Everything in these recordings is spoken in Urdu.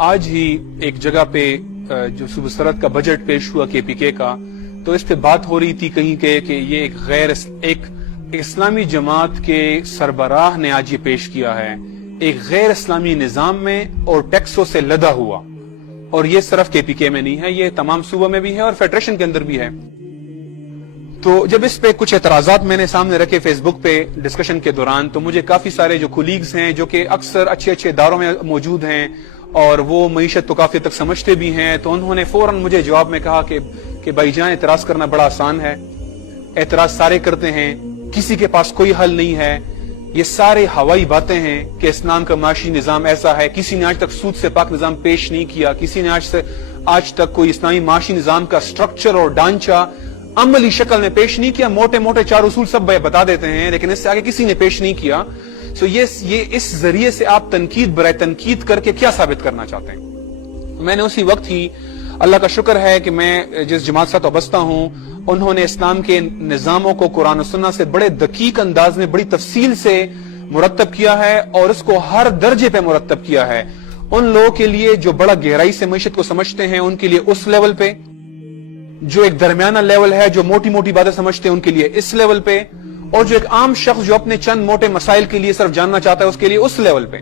آج ہی ایک جگہ پہ جو صوبہ سرحد کا بجٹ پیش ہوا KPK کا، تو اس پہ بات ہو رہی تھی کہیں کہ یہ ایک اسلامی جماعت کے سربراہ نے آج یہ پیش کیا ہے، ایک غیر اسلامی نظام میں اور ٹیکسوں سے لدا ہوا، اور یہ صرف KPK میں نہیں ہے، یہ تمام صوبوں میں بھی ہے اور فیڈریشن کے اندر بھی ہے۔ تو جب اس پہ کچھ اعتراضات میں نے سامنے رکھے فیس بک پہ ڈسکشن کے دوران، تو مجھے کافی سارے جو کولیگز ہیں جو کہ اکثر اچھے اداروں میں موجود ہیں اور وہ معیشت تو کافی تک سمجھتے بھی ہیں، تو انہوں نے فوراً مجھے جواب میں کہا کہ بھائی جان، اعتراض کرنا بڑا آسان ہے، اعتراض سارے کرتے ہیں، کسی کے پاس کوئی حل نہیں ہے، یہ سارے ہوائی باتیں ہیں کہ اسلام کا معاشی نظام ایسا ہے، کسی نے آج تک سود سے پاک نظام پیش نہیں کیا، کسی نے آج تک کوئی اسلامی معاشی نظام کا سٹرکچر اور ڈھانچہ عملی شکل میں پیش نہیں کیا، موٹے 4 اصول سب بتا دیتے ہیں، لیکن اس سے آگے کسی نے پیش نہیں کیا۔ سو یہ اس ذریعے سے آپ تنقید برائے تنقید کر کے کیا ثابت کرنا چاہتے ہیں؟ میں نے اسی وقت ہی، اللہ کا شکر ہے کہ میں جس جماعت سے وابستہ ہوں، انہوں نے اسلام کے نظاموں کو قرآن و سنت سے بڑے دقیق انداز میں بڑی تفصیل سے مرتب کیا ہے اور اس کو ہر درجے پہ مرتب کیا ہے۔ ان لوگوں کے لیے جو بڑا گہرائی سے معیشت کو سمجھتے ہیں، ان کے لیے اس لیول پہ، جو ایک درمیانہ لیول ہے، جو موٹی باتیں سمجھتے ہیں، ان کے لیے اس لیول پہ، اور جو ایک عام شخص جو اپنے چند موٹے مسائل کے لیے صرف جاننا چاہتا ہے، اس کے لیے اس لیول پہ،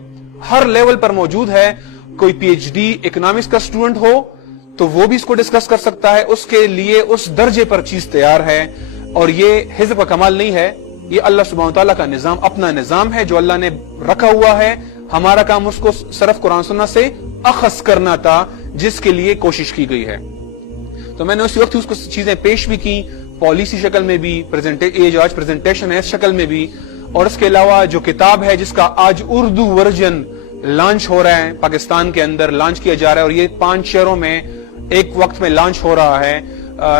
ہر لیول پر موجود ہے۔ کوئی PhD اکنامکس کا اسٹوڈنٹ ہو تو وہ بھی اس کو ڈسکس کر سکتا ہے، اس کے لیے اس درجے پر چیز تیار ہے۔ اور یہ حزب کا کمال نہیں ہے، یہ اللہ سبحانہ وتعالیٰ کا نظام، اپنا نظام ہے جو اللہ نے رکھا ہوا ہے۔ ہمارا کام اس کو صرف قرآن سنت سے اخذ کرنا تھا، جس کے لیے کوشش کی گئی ہے۔ تو میں نے اسی وقت اس کو چیزیں پیش بھی کی، پالیسی شکل میں بھی، یہ جو آج پریزنٹیشن ہے اس شکل میں بھی، اور اس کے علاوہ جو کتاب ہے جس کا آج اردو ورژن لانچ ہو رہا ہے، پاکستان کے اندر لانچ کیا جا رہا ہے، اور یہ 5 شہروں میں ایک وقت میں لانچ ہو رہا ہے۔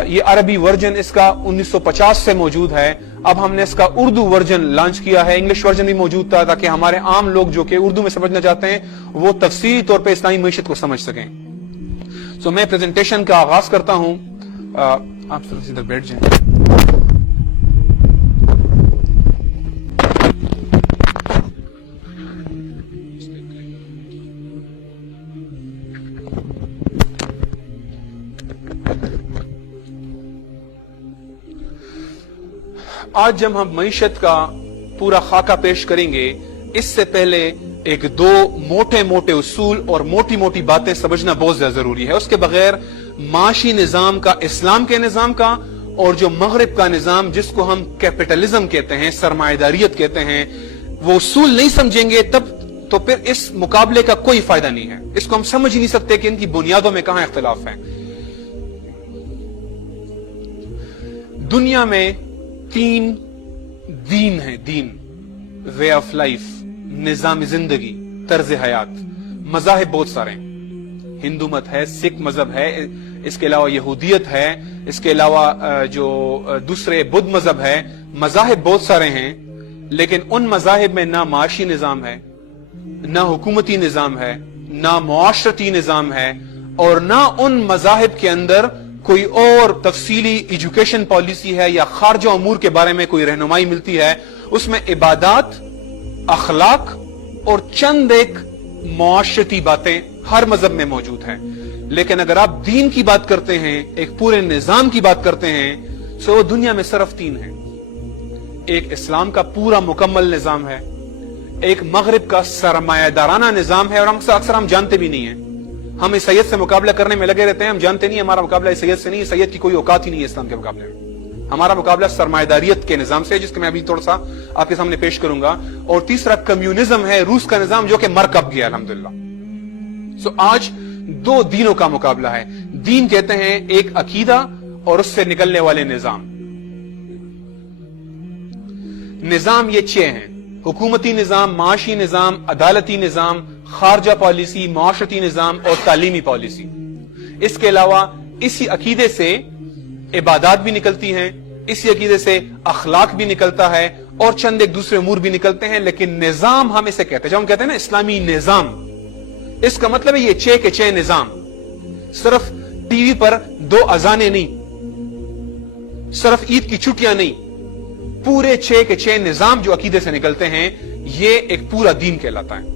یہ عربی ورژن اس کا 1950 سے موجود ہے، اب ہم نے اس کا اردو ورژن لانچ کیا ہے، انگلش ورژن بھی موجود تھا تاکہ ہمارے عام لوگ جو کہ اردو میں سمجھنا چاہتے ہیں وہ تفصیلی طور پہ اسلامی معیشت کو سمجھ سکیں۔ سو میں پریزنٹیشن کا آغاز کرتا ہوں۔ آپ ادھر بیٹھ جائیں۔ آج جب ہم معیشت کا پورا خاکہ پیش کریں گے، اس سے پہلے ایک دو موٹے اصول اور موٹی باتیں سمجھنا بہت زیادہ ضروری ہے۔ اس کے بغیر معاشی نظام کا، اسلام کے نظام کا، اور جو مغرب کا نظام جس کو ہم کیپٹلزم کہتے ہیں، سرمایہ داریت کہتے ہیں، وہ اصول نہیں سمجھیں گے تب تو پھر اس مقابلے کا کوئی فائدہ نہیں ہے۔ اس کو ہم سمجھ ہی نہیں سکتے کہ ان کی بنیادوں میں کہاں اختلاف ہے۔ دنیا میں 3 دین ہیں، دین، وے آف لائف، نظام زندگی، طرز حیات۔ مذاہب بہت سارے ہیں، ہندو مت ہے، سکھ مذہب ہے، اس کے علاوہ یہودیت ہے، اس کے علاوہ جو دوسرے بدھ مذہب ہے۔ مذاہب بہت سارے ہیں، لیکن ان مذاہب میں نہ معاشی نظام ہے، نہ حکومتی نظام ہے، نہ معاشرتی نظام ہے، اور نہ ان مذاہب کے اندر کوئی اور تفصیلی ایجوکیشن پالیسی ہے یا خارجہ امور کے بارے میں کوئی رہنمائی ملتی ہے۔ اس میں عبادات، اخلاق اور چند ایک معاشرتی باتیں ہر مذہب میں موجود ہیں۔ لیکن اگر آپ دین کی بات کرتے ہیں، ایک پورے نظام کی بات کرتے ہیں، تو دنیا میں صرف 3 ہیں۔ ایک اسلام کا پورا مکمل نظام ہے، ایک مغرب کا سرمایہ دارانہ نظام ہے، اور اکثر ہم جانتے بھی نہیں ہیں۔ ہم اس سید سے مقابلہ کرنے میں لگے رہتے ہیں، ہم جانتے نہیں ہمارا مقابلہ اس سید سے نہیں، سید کی کوئی اوقات ہی نہیں ہے اسلام کے مقابلے میں۔ ہمارا مقابلہ سرمایہ داریت کے نظام سے، جس کے میں ابھی تھوڑا سا آپ کے سامنے پیش کروں گا۔ اور تیسرا کمیونزم ہے، روس کا نظام، جو کہ مر کب گیا الحمدللہ۔ سو آج 2 دینوں کا مقابلہ ہے۔ دین کہتے ہیں ایک عقیدہ اور اس سے نکلنے والے نظام۔ نظام یہ 6 ہیں: حکومتی نظام، معاشی نظام، عدالتی نظام، خارجہ پالیسی، معاشرتی نظام اور تعلیمی پالیسی۔ اس کے علاوہ اسی عقیدے سے عبادات بھی نکلتی ہیں، اسی عقیدے سے اخلاق بھی نکلتا ہے، اور چند ایک دوسرے امور بھی نکلتے ہیں، لیکن نظام ہم اسے کہتے ہیں، جب ہم کہتے ہیں نا اسلامی نظام، اس کا مطلب ہے یہ 6 کے 6 نظام۔ صرف ٹی وی پر 2 اذانیں نہیں، صرف عید کی چھٹیاں نہیں، پورے 6 کے 6 نظام جو عقیدے سے نکلتے ہیں، یہ ایک پورا دین کہلاتا ہے۔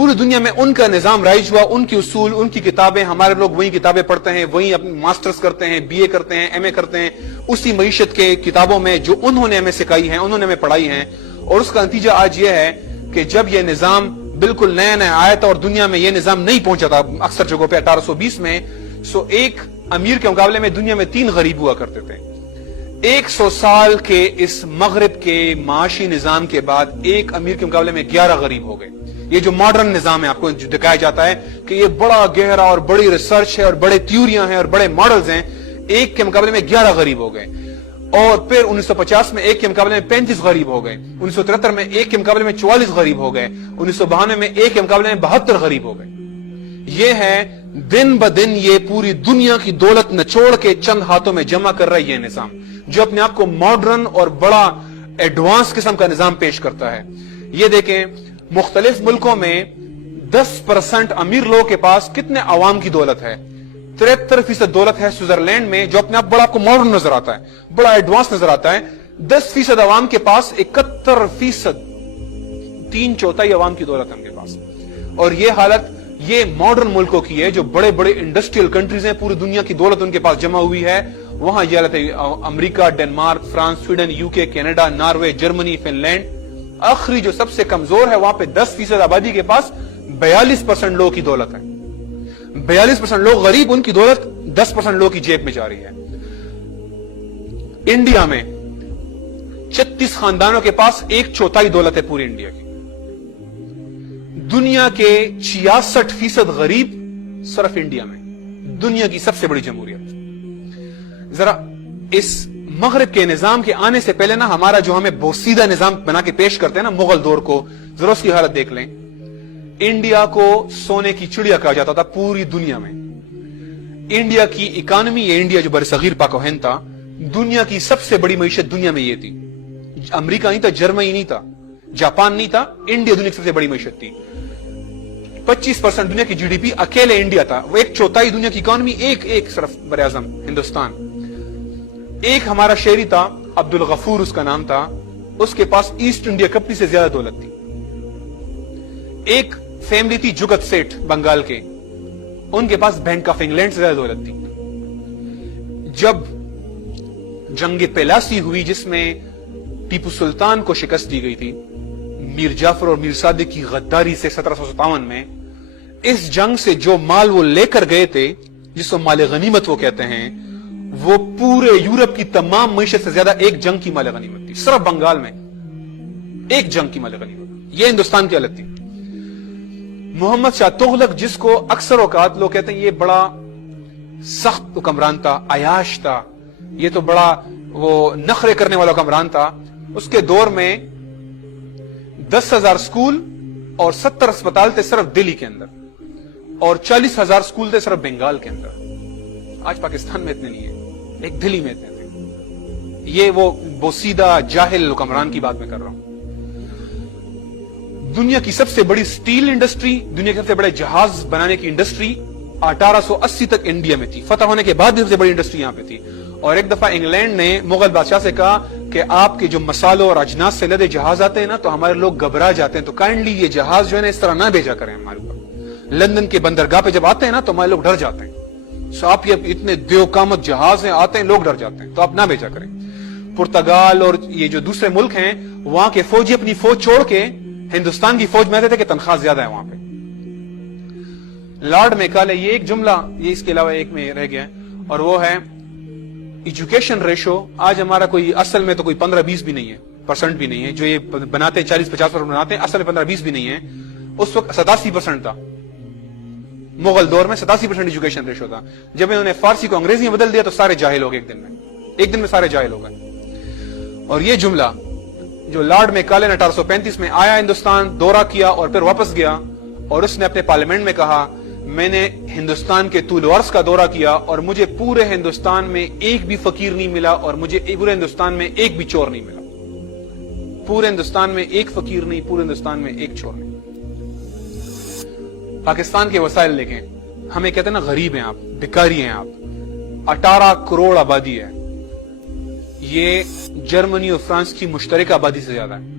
پوری دنیا میں ان کا نظام رائج ہوا, ان کی اصول, ان کی کتابیں, ہمارے لوگ وہی کتابیں پڑھتے ہیں, وہی اپنے ماسٹرز کرتے ہیں, بی اے کرتے ہیں, ایم اے کرتے ہیں, اسی معیشت کے کتابوں میں جو انہوں نے ہمیں سکھائی ہیں, انہوں نے ہمیں پڑھائی ہیں. اور اس کا نتیجہ آج یہ ہے کہ جب یہ نظام بالکل نیا نیا آیا تھا اور دنیا میں یہ نظام نہیں پہنچا تھا اکثر جگہوں پہ 1820 میں, سو ایک امیر کے مقابلے میں دنیا میں 3 غریب ہوا کرتے تھے. 100 سال کے اس مغرب کے معاشی نظام کے بعد ایک امیر کے مقابلے میں 11 غریب ہو گئے. یہ جو ماڈرن نظام ہے آپ کو دکھایا جاتا ہے کہ یہ بڑا گہرا اور بڑی ریسرچ ہے اور بڑے تھیوریاں ہیں اور بڑے ماڈلز ہیں, ایک کے مقابلے میں 11 غریب ہو گئے. اور پھر 1950 میں ایک کے مقابلے میں 35 غریب ہو گئے, 1973 میں ایک کے مقابلے میں 44 غریب ہو گئے, 1992 میں ایک کے مقابلے میں 72 غریب ہو گئے. یہ ہے دن بدن یہ پوری دنیا کی دولت نچوڑ کے چند ہاتھوں میں جمع کر رہا ہے یہ نظام, جو اپنے آپ کو ماڈرن اور بڑا ایڈوانس قسم کا نظام پیش کرتا ہے. یہ دیکھیں مختلف ملکوں میں 10% امیر لوگوں کے پاس کتنے عوام کی دولت ہے, 73% دولت ہے سوئٹزرلینڈ میں, جو اپنے آپ بڑا آپ کو ماڈرن نظر آتا ہے, بڑا ایڈوانس نظر آتا ہے. 10% عوام کے پاس 71%, 3/4 عوام کی دولت ہے ان کے پاس. اور یہ حالت یہ ماڈرن ملکوں کی ہے جو بڑے بڑے انڈسٹریل کنٹریز ہیں, پوری دنیا کی دولت ان کے پاس جمع ہوئی ہے. وہاں یہ حالت ہے امریکہ, Denmark, France, Sweden, UK, Canada, Norway, Germany, Finland. آخری جو سب سے کمزور ہے وہاں پہ 10% آبادی کے پاس 42% لوگوں کی دولت ہے. 42% لوگ غریب, ان کی دولت 10% لوگوں کی جیب میں جا رہی ہے. انڈیا میں 36 خاندانوں کے پاس 1/4 دولت ہے پوری انڈیا کی. دنیا کے 66% غریب صرف انڈیا میں, دنیا کی سب سے بڑی جمہوریت. ذرا اس مغرب کے نظام کے آنے سے پہلے نا ہمارا جو ہمیں بوسیدہ نظام بنا کے پیش کرتے ہیں نا مغل دور کو, ذرا اس کی حالت دیکھ لیں. انڈیا کو سونے کی چڑیا کہا جاتا تھا پوری دنیا میں. انڈیا کی اکانومی, یہ انڈیا جو برصغیر پاک و ہند تھا, دنیا کی سب سے بڑی معیشت دنیا میں یہ تھی. امریکہ نہیں تھا, جرمنی نہیں تھا, جاپان نہیں تھا, انڈیا دنیا کی سب سے بڑی معیشت تھی. 25% دنیا کی GDP اکیلے انڈیا تھا. وہ 1/4 دنیا کی اکانومی ایک صرف بر اعظم ہندوستان. ایک ہمارا شہری تھا عبد الغفور اس کا نام تھا, اس کے پاس ایسٹ انڈیا کمپنی سے زیادہ دولت تھی. ایک فیملی تھی جگت سیٹھ بنگال کے, ان کے پاس بینک آف انگلینڈ سے زیادہ دولت تھی. جب جنگ پیلاسی ہوئی جس میں ٹیپو سلطان کو شکست دی گئی تھی میر جعفر اور میر صادق کی غداری سے 1757 میں, اس جنگ سے جو مال وہ لے کر گئے تھے, جس کو مال غنیمت وہ کہتے ہیں, وہ پورے یورپ کی تمام معیشت سے زیادہ ایک جنگ کی مال غنیمت تھی. صرف بنگال میں ایک جنگ کی مال غنیمت. یہ ہندوستان کی حالت تھی. محمد شاہ تغلق, جس کو اکثر اوقات لوگ کہتے ہیں یہ بڑا سخت حکمران تھا, عیاش تھا, یہ تو بڑا وہ نخرے کرنے والا حکمران تھا, اس کے دور میں 10,000 سکول اور 70 اسپتال تھے صرف دلی کے اندر, اور 40,000 سکول تھے صرف بنگال کے اندر. آج پاکستان میں اتنے نہیں ہیں, ایک دلی میں اتنے تھے. یہ وہ بوسیدہ جاہل حکمران کی بات میں کر رہا ہوں. دنیا کی سب سے بڑی سٹیل انڈسٹری, دنیا کے سب سے بڑے جہاز بنانے کی انڈسٹری 1880 تک انڈیا میں تھی. فتح ہونے کے بعد بھی سب سے بڑی انڈسٹری یہاں پہ تھی. اور ایک دفعہ انگلینڈ نے مغل بادشاہ سے کہا کہ آپ کے جو مسالوں اور اجناس سے لدے جہاز آتے ہیں نا تو ہمارے لوگ گھبرا جاتے ہیں, تو کائنڈلی یہ جہاز جو ہے نا اس طرح نہ بھیجا کریں ہمارے اوپر. لندن کے بندرگاہ پہ جب آتے ہیں نا تو ہمارے لوگ ڈر جاتے ہیں. سو آپ یہ اتنے دیو قامت جہاز ہیں, آتے ہیں لوگ ڈر جاتے ہیں, تو آپ نہ بھیجا کریں. پرتگال اور یہ جو دوسرے ملک ہیں وہاں کے فوجی اپنی فوج چھوڑ کے ہندوستان کی فوج میں آتے تھے کہ تنخواہ زیادہ ہے وہاں پہ. لارڈ میکالے, یہ ایک جملہ یہ اس کے علاوہ ایک میں رہ گیا, اور وہ ہے ایجوکیشن ریشو. آج ہمارا کوئی اصل میں تو کوئی 15-20 بھی نہیں ہے, پرسنٹ بھی نہیں ہے, جو یہ بناتے ہیں 40-50% بناتے ہیں, اصل میں 15-20 بھی نہیں ہے. اس وقت 87% تھا. مغل دور میں 87% ایجوکیشن ریشو تھا. جب انہوں نے فارسی کو انگریزی میں بدل دیا تو سارے جاہل ہو گئے ایک دن میں سارے جاہل ہو گئے. اور یہ جملہ جو لارڈ میکالے نے 1835 میں آیا ہندوستان, دورہ کیا اور پھر واپس گیا, اور اس نے اپنے پارلیمنٹ میں کہا میں نے ہندوستان کے طول و عرض کا دورہ کیا اور مجھے پورے ہندوستان میں ایک بھی فقیر نہیں ملا, اور مجھے پورے ہندوستان میں ایک بھی چور نہیں ملا. پورے ہندوستان میں ایک فقیر نہیں, پورے ہندوستان میں ایک چور نہیں. پاکستان کے وسائل دیکھیں, ہمیں کہتے ہیں نا غریب ہیں آپ, بھکاری ہیں آپ. 18 کروڑ آبادی ہے, یہ جرمنی اور فرانس کی مشترکہ آبادی سے زیادہ ہے.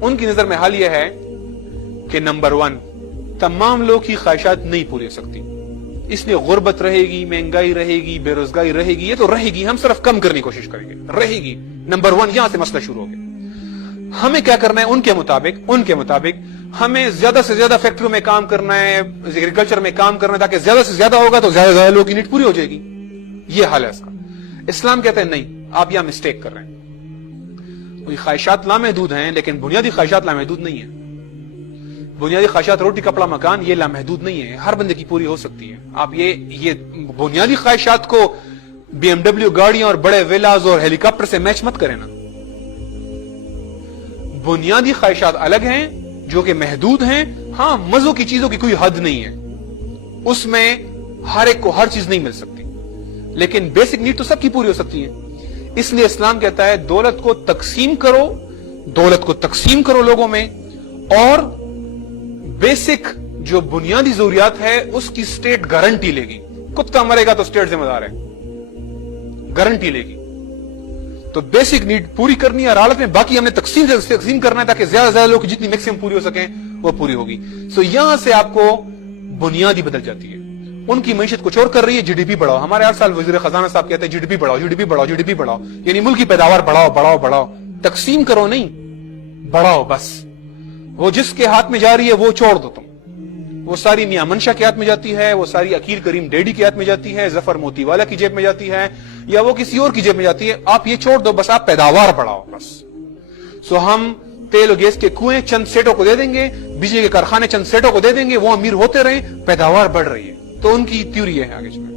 ان کی نظر میں حل یہ ہے کہ نمبر 1 تمام لوگ کی خواہشات نہیں پوری ہو سکتی، اس لیے غربت رہے گی، مہنگائی رہے گی، بے روزگاری رہے گی، یہ تو رہے گی، ہم صرف کم کرنے کی کوشش کریں گے، رہے گی۔ نمبر 1 یہاں سے مسئلہ شروع ہو گیا۔ ہمیں کیا کرنا ہے؟ ان کے مطابق ہمیں زیادہ سے زیادہ فیکٹریوں میں کام کرنا ہے، ایگریکلچر میں کام کرنا ہے، تاکہ زیادہ سے زیادہ ہوگا تو زیادہ سے زیادہ لوگوں کی نیڈ پوری ہو جائے گی۔ یہ حال ہے اس کا۔ اسلام کہتا ہے نہیں، آپ یہاں مسٹیک کر رہے ہیں۔ وہی خواہشات لامحدود ہیں، لیکن بنیادی خواہشات لامحدود نہیں ہیں۔ بنیادی خواہشات روٹی کپڑا مکان یہ لامحدود نہیں ہے، ہر بندے کی پوری ہو سکتی ہے۔ آپ یہ بنیادی خواہشات کو بی ایم ڈبلیو گاڑیاں اور بڑے ویلاز اور ہیلی کاپٹر سے میچ مت کریں نا۔ بنیادی خواہشات الگ ہیں جو کہ محدود ہیں۔ ہاں، مزوں کی چیزوں کی کوئی حد نہیں ہے، اس میں ہر ایک کو ہر چیز نہیں مل سکتی، لیکن بیسک نیڈ تو سب کی پوری ہو سکتی ہے۔ اس لیے اسلام کہتا ہے دولت کو تقسیم کرو لوگوں میں، اور بیسک جو بنیادی ضروریات ہے اس کی سٹیٹ گارنٹی لے گی۔ کتا مرے گا تو سٹیٹ ذمہ دار ہے، گارنٹی لے گی۔ تو بیسک نیڈ پوری کرنی ہے، اور حالت میں باقی ہم نے تقسیم کرنا ہے تاکہ زیادہ سے زیادہ لوگ کی جتنی میکسیمم پوری ہو سکیں وہ پوری ہوگی۔ سو یہاں سے آپ کو بنیادی بدل جاتی ہے۔ ان کی معیشت کچھ اور کر رہی ہے، جی ڈی پی بڑھاؤ۔ ہمارے ہر سال وزیر خزانہ صاحب کہتے ہیں جی ڈی پی بڑھاؤ، جی ڈی پی بڑھاؤ، جی ڈی پی بڑھاؤ، یعنی ملک کی پیداوار بڑھاؤ۔ تقسیم کرو نہیں، بڑھاؤ بس۔ وہ جس کے ہاتھ میں جا رہی ہے وہ چھوڑ دو تم۔ وہ ساری میاں منشا کے ہاتھ میں جاتی ہے، وہ ساری عقیل کریم ڈیڈی کے ہاتھ میں جاتی ہے، ظفر موتی والا کی جیب میں جاتی ہے، یا وہ کسی اور کی جیب میں جاتی ہے۔ آپ یہ چھوڑ دو، بس آپ پیداوار بڑھاؤ بس۔ سو ہم تیل و گیس کے کنویں چند سیٹوں کو دے دیں گے، بجلی کے کارخانے چند سیٹوں کو دے دیں گے، وہ امیر ہوتے رہیں، پیداوار بڑھ رہی ہے۔ تو ان کی تھیوری ہے آگے چلیں۔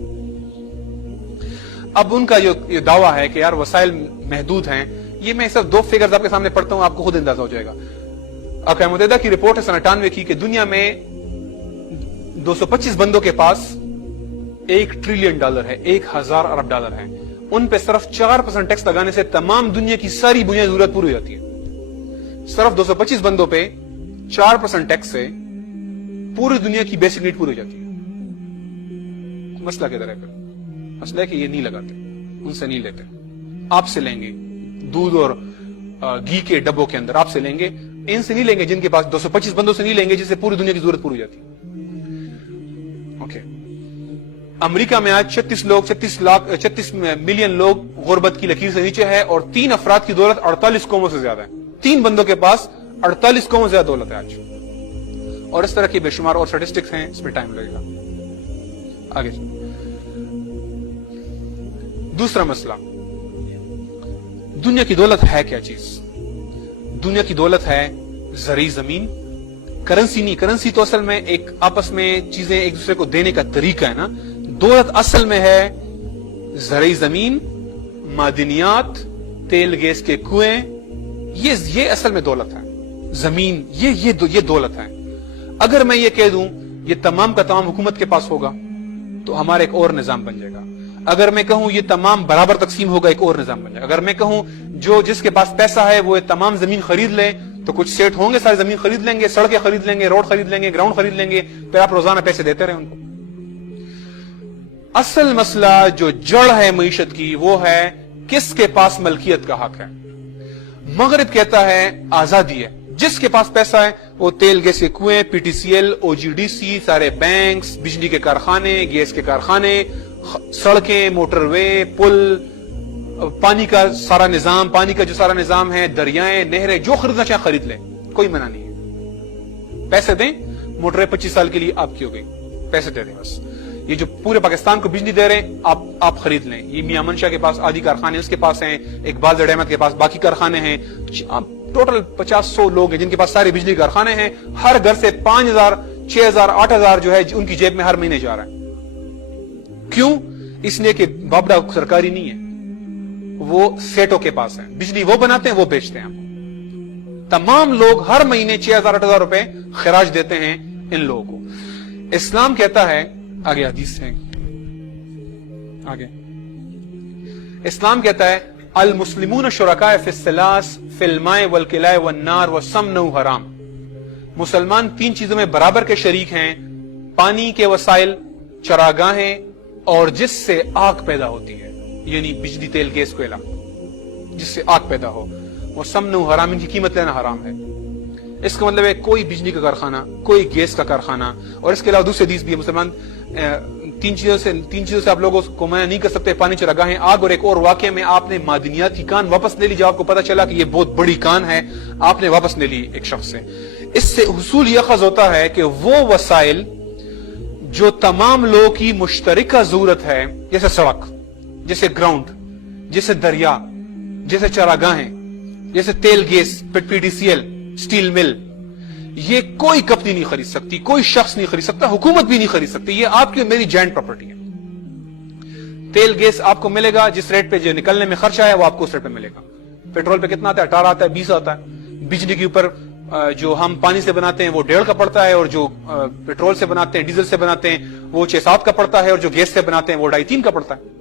اب ان کا جو یہ دعویٰ ہے کہ یار وسائل محدود ہیں، یہ میں صرف 2 فگرز آپ کے سامنے پڑھتا ہوں، آپ کو خود اندازہ ہو جائے گا۔ اقوام متحدہ کی رپورٹ ہے سن 98 کی کہ دنیا میں 225 بندوں کے پاس $1 ٹریلین ہے، 1000 ارب ڈالر ہے۔ ان پہ صرف 4% ٹیکس لگانے سے تمام دنیا کی ساری بنیادی ضرورت پوری ہو جاتی ہے۔ صرف 225 بندوں پہ 4% ٹیکس سے پوری دنیا کی بیسک نیڈ پوری ہو جاتی ہے۔ مسئلہ کدھر ہے پھر؟ مسئلہ ہے کہ یہ نہیں لگاتے، ان سے نہیں لیتے، آپ سے لیں گے۔ دودھ اور گھی کے ڈبوں کے اندر آپ سے لیں گے، ان سے نہیں لیں گے جن کے پاس 225 بندوں سے نہیں لیں گے جس سے پوری دنیا کی ضرورت پوری ہو جاتی ہے۔ اوکے، امریکہ میں آج 36 ملین لوگ غربت کی لکیر سے نیچے ہے، اور 3 افراد کی دولت 48 قوموں سے زیادہ ہے۔ 3 بندوں کے پاس 48 قوموں سے زیادہ دولت ہے آج، اور اس طرح کی بے شمار اور سٹیٹسٹکس ہیں، اس میں ٹائم لگے گا۔ آگے دوسرا مسئلہ، دنیا کی دولت ہے کیا چیز؟ دنیا کی دولت ہے زرعی زمین، کرنسی نہیں۔ کرنسی تو اصل میں ایک آپس میں چیزیں ایک دوسرے کو دینے کا طریقہ ہے نا۔ دولت اصل میں ہے زرعی زمین، معدنیات، تیل گیس کے کنویں، یہ اصل میں دولت ہے۔ زمین یہ دولت ہے۔ اگر میں یہ کہہ دوں یہ تمام کا تمام حکومت کے پاس ہوگا تو ہمارا ایک اور نظام بن جائے گا۔ اگر میں کہوں یہ تمام برابر تقسیم ہوگا، ایک اور نظام بن جائے گا۔ اگر میں کہوں جس کے پاس پیسہ ہے وہ تمام زمین خرید لے، تو کچھ سیٹ ہوں گے ساری زمین خرید لیں گے، سڑکیں خرید لیں گے، روڈ خرید لیں گے، گراؤنڈ خرید لیں گے، پھر آپ روزانہ پیسے دیتے رہے ان کو۔ اصل مسئلہ جو جڑ ہے معیشت کی وہ ہے کس کے پاس ملکیت کا حق ہے۔ مغرب کہتا ہے آزادی ہے، جس کے پاس پیسہ ہے وہ تیل گیس کے کنویں، پی ٹی سی ایل، او جی ڈی سی، سارے بینکس، بجلی کے کارخانے، گیس کے کارخانے، سڑکیں، موٹر وے، پل، پانی کا سارا نظام، پانی کا جو سارا نظام ہے، دریائیں، نہریں، جو خریدنا چاہے خرید لیں، کوئی منع نہیں ہے۔ پیسے دیں، موٹریں 25 سال کے لیے آپ کی ہو گئی، پیسے دے دیں بس۔ یہ جو پورے پاکستان کو بجلی دے رہے ہیں آپ خرید لیں۔ یہ میاں منشا کے پاس آدھی کارخانے اس کے پاس ہیں، اقبال زیڈ احمد کے پاس باقی کارخانے ہیں، ٹوٹل 50-100 لوگ ہیں جن کے پاس سارے بجلی کارخانے ہیں۔ ہر گھر سے 5000 6000 8000 جو ہے ان کی جیب میں ہر مہینے جا رہا ہے۔ کیوں؟ اس لیے کہ بابڑا سرکاری نہیں ہے، وہ سیٹوں کے پاس ہے، بجلی وہ بناتے ہیں، وہ بیچتے ہیں۔ تمام لوگ ہر مہینے 6000 8000 روپے خراج دیتے ہیں ان لوگوں کو۔ اسلام کہتا ہے، آگے حدیث ہے، آگے اسلام کہتا ہے المسلمون شرکاء فی الثلاث فی الماء والکلاء والنار والسمن حرام۔ مسلمان 3 چیزوں میں برابر کے شریک ہیں، پانی کے وسائل، چراگاہیں، اور جس سے آگ پیدا ہوتی ہے، یعنی بجلی، تیل، گیس، کوئلہ، جس سے آگ پیدا ہو۔ وہ سمن حرام، ان کی قیمت لینا حرام ہے۔ اس کا مطلب ہے کوئی بجلی کا کارخانہ، کوئی گیس کا کارخانہ، اور اس کے علاوہ دوسرے حدیث بھی ہے، مسلمان تین چیزوں سے آپ لوگوں کو منع نہیں کر سکتے: پانی، چراگاہیں، آگ، اور ایک اور واقعے میں آپ نے معدنیات کی کان واپس لے لی جب آپ کو پتا چلا کہ یہ بہت بڑی کان ہے، آپ نے واپس لے لی ایک شخص سے۔ اس سے حصول یہ اخذ ہوتا ہے کہ وہ وسائل جو تمام لوگوں کی مشترکہ ضرورت ہے، جیسے سڑک، جیسے گراؤنڈ، جیسے دریا، جیسے چراگاہیں، جیسے تیل گیس، P D C L, steel mill, یہ کوئی کمپنی نہیں خرید سکتی، کوئی شخص نہیں خرید سکتا، حکومت بھی نہیں خرید سکتی، یہ آپ کی میری جوائنٹ پراپرٹی ہے۔ تیل گیس آپ کو ملے گا جس ریٹ پہ جو نکلنے میں خرچ آیا وہ آپ کو اس ریٹ پہ ملے گا۔ پیٹرول پہ کتنا آتا ہے؟ 18 آتا ہے، 20 آتا ہے۔ بجلی کے اوپر جو ہم پانی سے بناتے ہیں وہ 1.5 کا پڑتا ہے، اور جو پیٹرول سے بناتے ہیں، ڈیزل سے بناتے ہیں، وہ 6-7 کا پڑتا ہے، اور جو گیس سے بناتے ہیں وہ 2.5-3 کا پڑتا ہے۔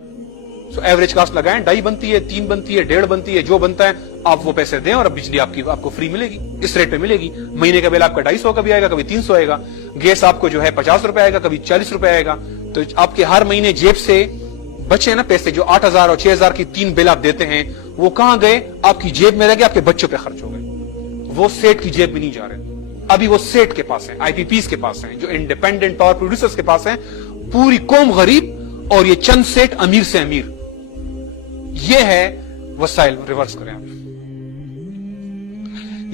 سو ایوریج کاسٹ لگائیں، 2.5 بنتی ہے، 3 بنتی ہے، 1.5 بنتی ہے، جو بنتا ہے آپ وہ پیسے دیں اور اب بجلی آپ کو فری ملے گی، اس ریٹ پہ ملے گی۔ مہینے کا بل آپ کا 250 کا بھی آئے گا، کبھی 300 آئے گا۔ گیس آپ کو جو ہے 50 روپے آئے گا، کبھی 40 روپے آئے گا۔ تو آپ کے ہر مہینے جیب سے بچے نا پیسے، جو 8,000 اور 6,000 کی 3 بل آپ دیتے ہیں، وہ کہاں گئے؟ آپ کی جیب میں رہ گئے، آپ کے بچوں پہ خرچ ہو گئے، وہ سیٹ کی جیب میں نہیں جا رہے۔ ابھی وہ سیٹ کے پاس ہیں، آئی پی پیز کے پاس ہیں، جو انڈیپینڈنٹ پاور پروڈیوسرز کے پاس ہیں۔ پوری قوم غریب اور یہ چند سیٹ امیر سے امیر۔ یہ ہے وسائل، ریورس کریں آپ۔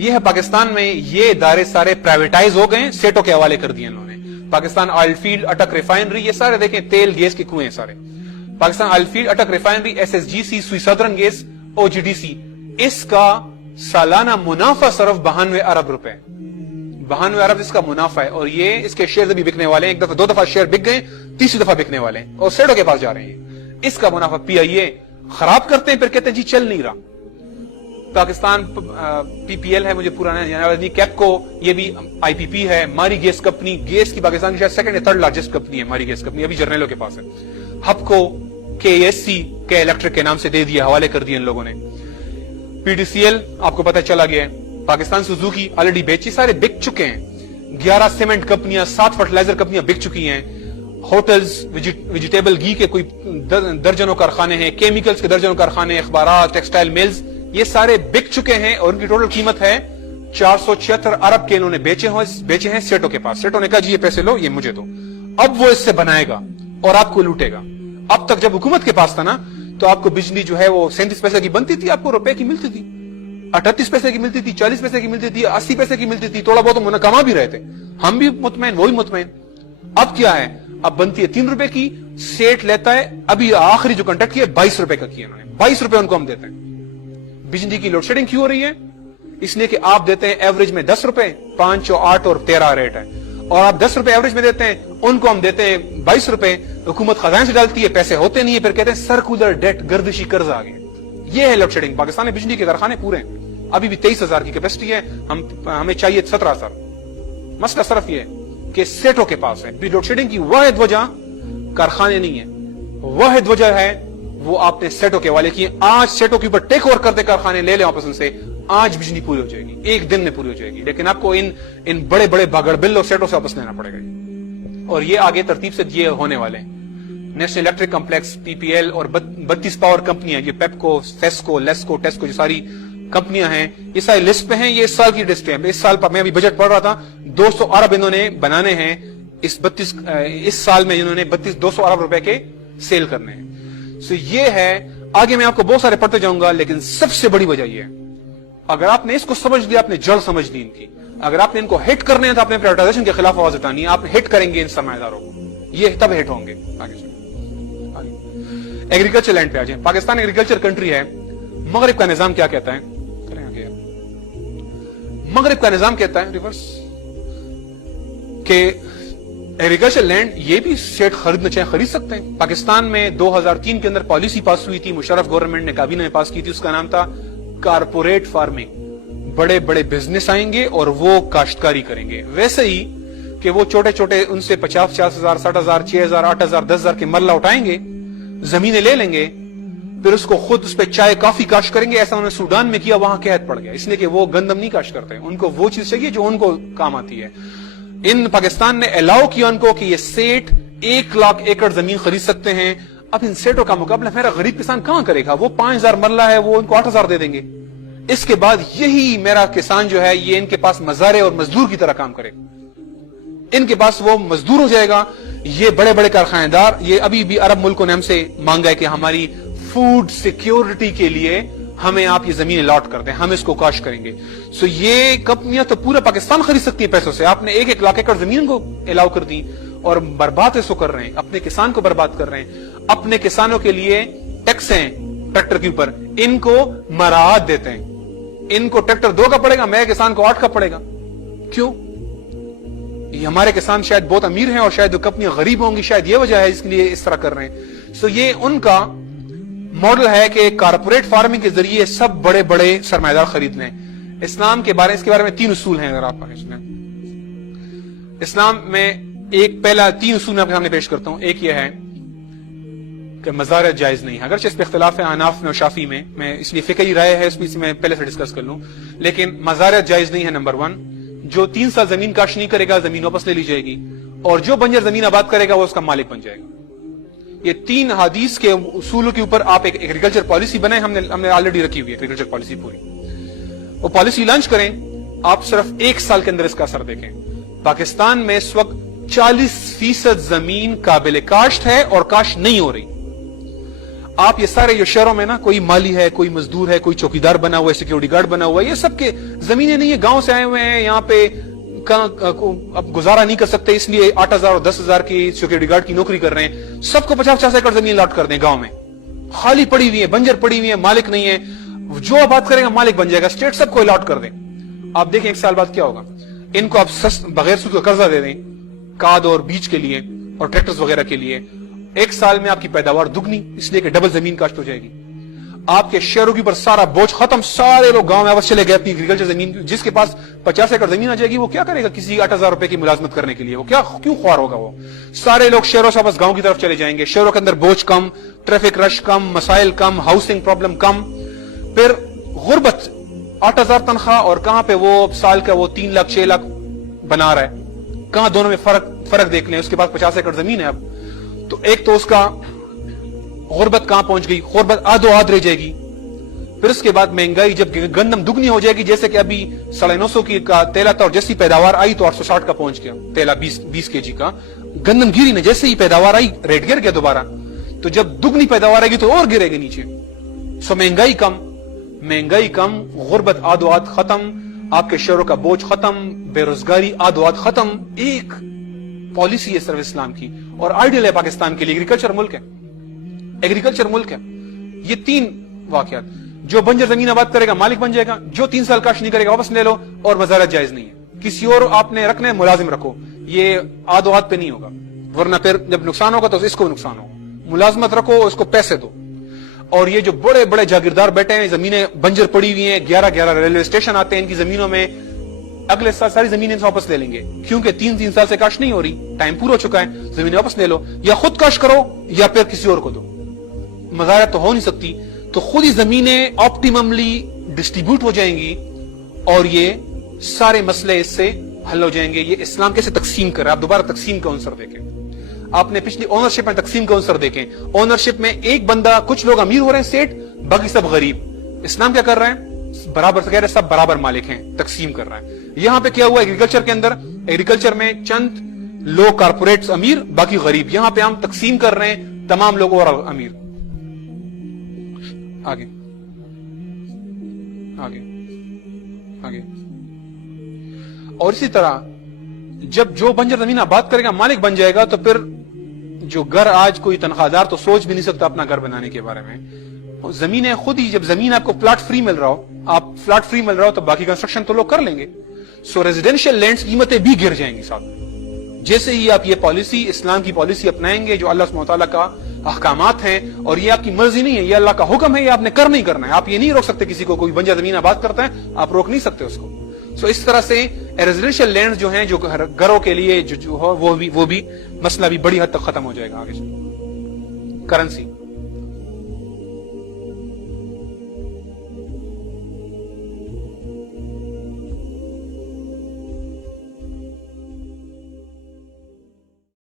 یہ ہے پاکستان میں، یہ ادارے سارے پرائیویٹائز ہو گئے، سیٹوں کے حوالے کر دیے انہوں نے۔ پاکستان آئل فیلڈ، اٹک ریفائنری، یہ سارے دیکھیں تیل گیس کے کنویں سارے۔ پاکستان آئل فیلڈ، اٹک ریفائنری، ایس ایس جی سی، سوئی سدرن گیس، او جی ڈی سی، اس کا سالانہ منافع صرف 92 ارب روپے، 92 ارب اس کا منافع ہے، اور یہ اس کے شیئر بھی بکنے والے ہیں، ایک دفعہ 2 دفعہ شیئر بک گئے، تیسری دفعہ بکنے والے ہیں، اور سیٹوں کے پاس جا رہے ہیں۔ اس کا منافع پی آئی اے خراب کرتے ہیں، پھر کہتے ہیں جی چل نہیں رہا۔ پاکستان پی پی ایل ہے، مجھے پورا نہیں، کیپکو، یہ بھی آئی پی پی ہے، ماری گیس کمپنی، گیس کی پاکستان کی شاید 2nd یا 3rd لارجسٹ کمپنی ہے ماری گیس کمپنی، ابھی جرنیلوں کے پاس ہے۔ ہپکو، کے ایس سی، کے الیکٹرک کے نام سے دے دیا، حوالے کر دیے ان لوگوں نے۔ پی ڈی سی ایل آپ کو پتہ چلا گیا ہے، پاکستان سوزوکی آلریڈی بیچی، سارے بک چکے ہیں۔ 11 سیمنٹ کمپنیاں، 7 فرٹیلائزر کمپنیاں بک چکی ہیں۔ ہوٹلز، ویجیٹیبل گھی کے کوئی درجنوں کارخانے ہیں، کیمیکلز کے درجنوں کارخانے، اخبارات، ٹیکسٹائل ملز، یہ سارے بک چکے ہیں، اور ان کی ٹوٹل قیمت ہے 476 ارب کے انہوں نے بیچے ہیں سیٹوں کے پاس۔ سیٹوں نے کہا جی یہ پیسے لو، یہ مجھے دو۔ اب وہ اس سے بنائے گا اور آپ کو لوٹے گا۔ اب تک جب حکومت کے پاس تھا نا، تو آپ کو بجلی جو ہے وہ 37 پیسے کی بنتی تھی، آپ کو روپے کی ملتی تھی، 38 پیسے کی ملتی تھی، 40 پیسے کی ملتی تھی، 80 پیسے کی ملتی تھی، تھوڑا بہت کما بھی رہے تھے، ہم بھی مطمئن، وہی مطمئن۔ اب کیا ہے؟ اب بنتی ہے 3 روپے کی، سیٹ لیتا ہے، ابھی آخری جو کنٹیکٹ کیا 22 روپے کا کیا انہوں نے، 22 روپے ان کو ہم دیتے ہیں۔ بجلی کی لوڈ شیڈنگ کیوں ہو رہی ہے؟ اس لیے کہ آپ دیتے ہیں ایوریج میں 10 روپے، 5 اور 8 اور 13 ریٹ ہے، اور آپ 10 روپے ایوریج میں دیتے ہیں، ان کو ہم دیتے ہیں 22 روپے، حکومت خزانے سے ڈالتی ہے، پیسے ہوتے نہیں ہے، پھر کہتے ہیں سرکولر ڈیٹ، گردشی قرض آ گیا۔ یہ ہے لوڈ شیڈنگ۔ پاکستان میں بجلی کے کارخانے پورے ہیں، ابھی بھی 23,000 کی کیپیسٹی ہے، ہمیں چاہیے 17,000۔ مسئلہ صرف یہ ہے کہ سیٹوں کے پاس ہے۔ لوڈ شیڈنگ کی واحد وجہ کارخانے نہیں ہے، واحد وجہ ہے وہ آپ نے سیٹوں کے حوالے کیے۔ آج سیٹوں کے اوپر ٹیک اوور کرتے کارخانے، لے لیں واپس ان سے، آج بجلی پوری ہو جائے گی، ایک دن میں پوری ہو جائے گی، لیکن آپ کو ان بڑے بڑے باگڑ بل اور سیٹوں سے واپس لینا پڑے گا، اور یہ آگے ترتیب سے یہ ہونے والے ہیں۔ نیشنل الیکٹرک کمپلیکس، پی پی ایل اور 32 پاور کمپنیاں، یہ پیپکو، فیسکو، لیسکو، ٹیسکو، جو ساری کمپنیاں ہیں، یہ ساری لسٹ پہ ہیں، یہ اس سال کی لسٹ ہے۔ اس سال میں ابھی بجٹ پڑھ رہا تھا، 200 ارب انہوں نے بنانے ہیں اس سال میں، انہوں نے 200 ارب روپے کے سیل کرنے ہیں۔ سو یہ ہے، آگے میں آپ کو بہت سارے پڑھتے جاؤں گا، لیکن سب سے بڑی وجہ یہ ہے، اگر آپ نے اس کو سمجھ لیا، آپ نے جڑ سمجھ لی ان کی، اگر آپ نے ان کو ہٹ کرنے ہیں تو آپ نے پرائیویٹائزیشن کے خلاف آواز اٹھانی ہے، آپ ہٹ کریں گے ان سرمایہ داروں کو، یہ تب ہٹ ہوں گے۔ آگے ایگریکلچر لینڈ پہ آ جائیں۔ پاکستان ایگریکلچر کنٹری ہے۔ مغرب کا نظام کیا کہتا ہے؟ مغرب کا نظام کہتا ہے ریورس، کہ ایگریکلچر لینڈ یہ بھی سیٹ خریدنا چاہیں خرید سکتے ہیں۔ پاکستان میں 2003 کے اندر پالیسی پاس ہوئی تھی، مشرف گورنمنٹ نے، کابینہ نے پاس کی تھی، اس کا نام تھا کارپوریٹ فارمنگ۔ بڑے بڑے بزنس آئیں گے اور وہ کاشتکاری کریں گے، ویسے ہی کہ وہ چھوٹے چھوٹے ان سے 50,000 ہزار 60,000 6,000 8,000 10,000 کے مرلہ اٹھائیں گے، زمینیں لے لیں گے، پھر اس کو خود اس پہ چائے کافی کاشت کریں گے۔ ایسا انہوں نے سوڈان میں کیا، وہاں قحط پڑ گیا، اس لیے کہ وہ گندم نہیں کاشت کرتے، ان کو وہ چیز چاہیے جو ان کو کام آتی ہے۔ ان پاکستان نے الاؤ کیا ان کو کہ یہ سیٹ 1 لاکھ ایکڑ زمین خرید سکتے ہیں۔ اب ان سیٹوں کا مقابلہ میرا غریب کسان کہاں کرے گا؟ وہ 5,000 مرلہ ہے، وہ ان کو 8,000 دے دیں گے، اس کے بعد یہی میرا کسان جو ہے یہ ان کے پاس مزارع اور مزدور کی طرح کام کرے گا، ان کے پاس وہ مزدور ہو جائے گا. یہ بڑے بڑے کارخانے دار، یہ ابھی بھی عرب ملکوں نے ہم سے مانگا ہے کہ ہماری فوڈ سیکیورٹی کے لیے ہمیں آپ یہ زمین الاٹ کر دیں، ہم اس کو کاشت کریں گے. سو یہ کمپنیاں تو پورا پاکستان خرید سکتی ہیں پیسوں سے. آپ نے 1-1 لاکھ ایکڑ زمین کو الاؤ کر دی اور برباد اس کو کر رہے ہیں، اپنے کسان کو برباد کر رہے ہیں. اپنے کسانوں کے لیے ٹیکس ہیں ٹریکٹر کے اوپر، ان کو مراعات دیتے ہیں. ان کو ٹریکٹر 2 کا پڑے گا، میرے کسان کو 8 کا پڑے گا. کیوں؟ یہ ہمارے کسان شاید بہت امیر ہیں اور شاید وہ کمپنیاں غریب ہوں گی، شاید یہ وجہ ہے اس کے لیے اس طرح کر رہے ہیں. سو یہ ان کا ماڈل ہے کہ کارپوریٹ فارمنگ کے ذریعے سب بڑے بڑے سرمایہ دار خرید لیں. اسلام کے بارے میں 3 اصول ہیں. اگر آپ اسلام میں ایک پہلا 3 اصول میں آپ کے سامنے پیش کرتا ہوں. ایک یہ ہے کہ مزارع جائز نہیں ہے، اگرچہ اس پہ اختلاف ہے حناف میں اور شافعی میں اس لیے فقہی رائے ہے، اس میں میں پہلے سے ڈسکس کر لوں. لیکن مزارع جائز نہیں ہے. نمبر 1، جو 3 سال زمین کاشت نہیں کرے گا زمین واپس لے لی جائے گی، اور جو بنجر زمین آباد کرے گا وہ اس کا مالک بن جائے گا. یہ 3 حدیث کے اصولوں کے اوپر آپ ایک ایگریکلچر پالیسی بنائیں. ہم نے آلریڈی رکھی ہوئی ہے ایگریکلچر پالیسی پوری. وہ پالیسی لانچ کریں. آپ صرف 1 سال کے اندر اس کا اثر دیکھیں. پاکستان میں اس وقت 40% زمین قابل کاشت ہے اور کاشت نہیں ہو رہی. آپ یہ سارے جو شہروں میں نا، کوئی مالی ہے، کوئی مزدور ہے، کوئی چوکیدار بنا ہوا ہے، سیکیورٹی گارڈ بنا ہوا ہے، یہ سب کے زمینیں نہیں ہے، گاؤں سے آئے ہوئے ہیں یہاں پہ، اب گزارا نہیں کر سکتے اس لیے 8,000 اور 10,000 کی سیکیورٹی گارڈ کی نوکری کر رہے ہیں. سب کو 50-50 ایکڑ زمین لاٹ کر دیں. گاؤں میں خالی پڑی ہوئی ہے، بنجر پڑی ہوئی ہے، مالک نہیں ہے. جو آباد کرے گا مالک بن جائے گا. اسٹیٹ سب کو الاٹ کر دیں. آپ دیکھیں 1 سال بعد کیا ہوگا. ان کو آپ بغیر سود کا قرضہ دے دیں کھاد اور بیج کے لیے اور ٹریکٹرز وغیرہ کے لیے. 1 سال میں آپ کی پیداوار دگنی، اس لیے کہ ڈبل زمین کاشت ہو جائے گی. آپ کے شہروں کے اوپر سارا بوجھ ختم. سارے لوگ گاؤں میں واپس چلے گئے اپنی ایگریکلچر زمین. جس کے پاس 50 ایکڑ زمین آ جائے گی وہ کیا کرے گا کسی 8,000 روپے کی ملازمت کرنے کے لیے؟ وہ کیوں خوار ہوگا؟ وہ سارے لوگ شہروں سے واپس گاؤں کی طرف چلے جائیں گے. شہروں کے اندر بوجھ کم، ٹریفک رش کم، مسائل کم، ہاؤسنگ پرابلم کم. پھر غربت، 8,000 تنخواہ اور کہاں پہ وہ سال کا وہ 3 لاکھ 6 لاکھ بنا رہا ہے. کہاں دونوں میں فرق دیکھ لیں. اس کے پاس 50 ایکڑ زمین ہے. اب تو ایک تو اس کا غربت کہاں پہنچ گئی، غربت آدھو آدھ رہ جائے گی. پھر اس کے بعد مہنگائی، جب گندم دگنی ہو جائے گی، جیسے کہ ابھی 950 کی کا تیلا تھا اور جیسی پیداوار آئی تو 860 کا پہنچ گیا تیلا. 20 کے جی کا گندم گری نہ، جیسے ہی پیداوار آئی ریٹ گر گیا دوبارہ. تو جب دگنی پیداوار آئے گی تو اور گرے گی نیچے. سو مہنگائی کم، غربت آدھو آدھ ختم، آپ کے شہروں کا بوجھ ختم، بے روزگاری آدھو آدھ ختم. ایک پالیسی ہے صرف اسلام کی اور آئیڈیل ہے پاکستان کے لیے. ایگریکلچر ملک ہے. یہ 3 واقعات. جو بنجر زمین آباد کرے گا مالک بن جائے گا، جو 3 سال کاشت نہیں کرے گا واپس لے لو، اور مزارع جائز نہیں ہے. کسی اور آپ نے رکھنا ہے ملازم رکھو. یہ آدھو آدھ پہ نہیں ہوگا، ورنہ پھر جب نقصان ہوگا تو اس کو نقصان ہوگا. ملازمت رکھو، اس کو پیسے دو. اور یہ جو بڑے بڑے جاگیردار بیٹھے ہیں، زمینیں بنجر پڑی ہوئی ہیں، 11 ریلوے اسٹیشن آتے ہیں ان کی زمینوں میں، اگلے سال ساری زمینیں واپس لے لیں گے کیونکہ 3 سال سے کاشت نہیں ہو رہی، ٹائم پورا ہو چکا ہے. زمینیں واپس لے لو، یا خود کاشت کرو یا پھر کسی اور کو دو. مزارع تو ہو نہیں سکتی، تو خود ہی زمینیں آپٹیمملی ڈسٹریبیوٹ ہو جائیں گی اور یہ سارے مسئلے اس سے حل ہو جائیں گے. یہ اسلام کیسے تقسیم کر رہا ہے؟ آپ دوبارہ تقسیم کا عنصر دیکھیں. آپ نے پچھلی اونرشپ میں تقسیم کا عنصر دیکھیں. اونرشپ میں ایک بندہ، کچھ لوگ امیر ہو رہے ہیں سیٹ، باقی سب غریب. اسلام کیا کر رہا ہے؟ برابر سے کہہ رہے ہیں سب برابر مالک ہیں، تقسیم کر رہا ہے. یہاں پہ کیا ہوا ایگریکلچر کے اندر؟ ایگریکلچر میں چند لوگ کارپوریٹس امیر، باقی غریب. یہاں پہ ہم تقسیم کر رہے ہیں تمام لوگ اور امیر. آگے آگے آگے. اور اسی طرح جب جو بنجر زمین آباد کرے گا مالک بن جائے گا، تو پھر جو گھر آج کوئی تنخواہ دار تو سوچ بھی نہیں سکتا اپنا گھر بنانے کے بارے میں. زمینیں خود ہی، جب زمین آپ کو پلاٹ فری مل رہا ہو تو باقی کنسٹرکشن تو لوگ کر لیں گے. سو ریزیڈینشیل لینڈز قیمتیں بھی گر جائیں گی ساتھ میں. جیسے ہی آپ یہ پالیسی، اسلام کی پالیسی اپنائیں گے جو اللہ سبحانہ وتعالیٰ کا احکامات ہیں، اور یہ آپ کی مرضی نہیں ہے، یہ اللہ کا حکم ہے، یہ آپ نے کر نہیں کرنا ہے. آپ یہ نہیں روک سکتے کسی کو، کوئی بنجر زمین آباد کرتا ہے آپ روک نہیں سکتے اس کو. سو اس طرح سے ریزیڈینشیل لینڈز جو ہیں، جو گھروں کے لیے جو وہ بھی مسئلہ بھی بڑی حد تک ختم ہو جائے گا. آگے کرنسی